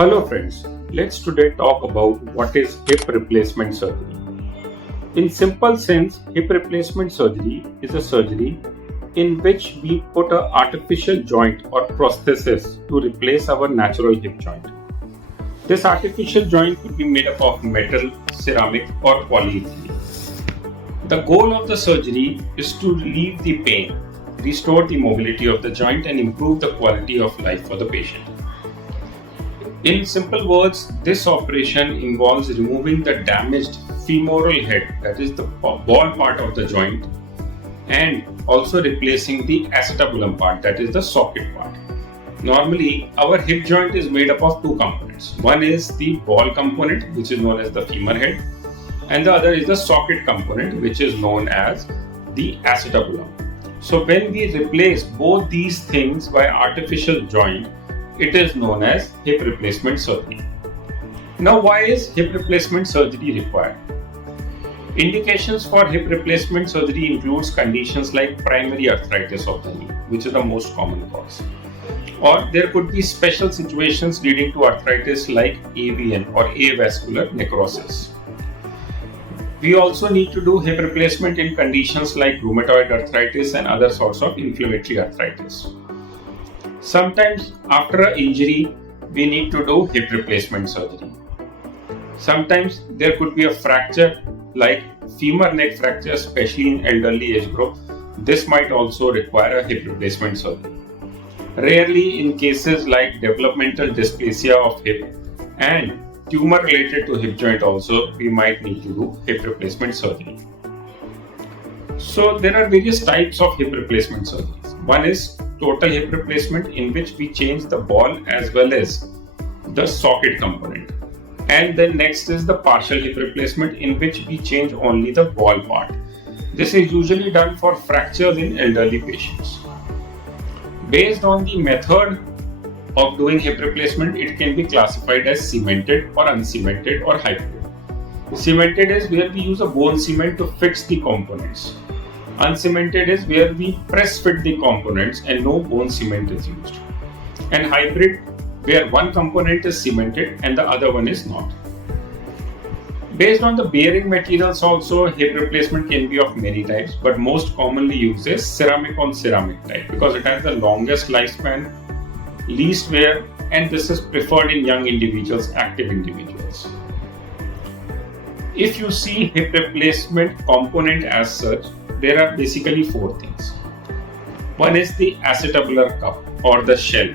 Hello friends, let's today talk about what is hip replacement surgery. In simple sense, hip replacement surgery is a surgery in which we put an artificial joint or prosthesis to replace our natural hip joint. This artificial joint could be made up of metal, ceramic or polyethylene. The goal of the surgery is to relieve the pain, restore the mobility of the joint and improve the quality of life for the patient. In simple words, this operation involves removing the damaged femoral head, that is the ball part of the joint, and also replacing the acetabulum part, that is the socket part. Normally, our hip joint is made up of two components. One is the ball component, which is known as the femur head, and the other is the socket component, which is known as the acetabulum. So when we replace both these things by artificial joint, it is known as hip replacement surgery. Now, why is hip replacement surgery required? Indications for hip replacement surgery includes conditions like primary arthritis of the knee, which is the most common cause. Or there could be special situations leading to arthritis like AVN or avascular necrosis. We also need to do hip replacement in conditions like rheumatoid arthritis and other sorts of inflammatory arthritis. Sometimes after an injury, we need to do hip replacement surgery. Sometimes there could be a fracture like femur neck fracture, especially in elderly age group. This might also require a hip replacement surgery. Rarely in cases like developmental dysplasia of hip and tumor related to hip joint also, we might need to do hip replacement surgery. So there are various types of hip replacement surgeries. One is total hip replacement, in which we change the ball as well as the socket component. And then next is the partial hip replacement, in which we change only the ball part. This is usually done for fractures in elderly patients. Based on the method of doing hip replacement, it can be classified as cemented or uncemented or hybrid. Cemented is where we use a bone cement to fix the components. Uncemented is where we press fit the components and no bone cement is used. And hybrid, where one component is cemented and the other one is not. Based on the bearing materials also, hip replacement can be of many types, but most commonly used is ceramic on ceramic type because it has the longest lifespan, least wear, and this is preferred in young individuals, active individuals. If you see hip replacement component as such, there are basically four things. One is the acetabular cup or the shell.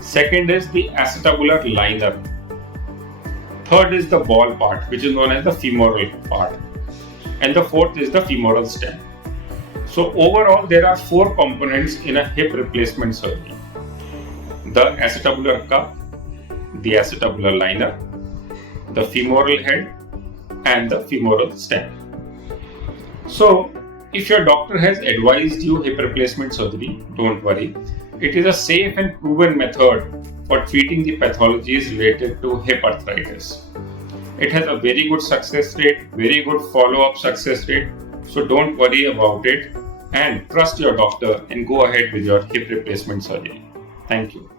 Second is the acetabular liner. Third is the ball part, which is known as the femoral part. And the fourth is the femoral stem. So overall, there are four components in a hip replacement surgery. The acetabular cup, the acetabular liner, the femoral head, and the femoral stem. So, if your doctor has advised you hip replacement surgery, don't worry. It is a safe and proven method for treating the pathologies related to hip arthritis. It has a very good success rate, very good follow-up success rate. So don't worry about it and trust your doctor and go ahead with your hip replacement surgery. Thank you.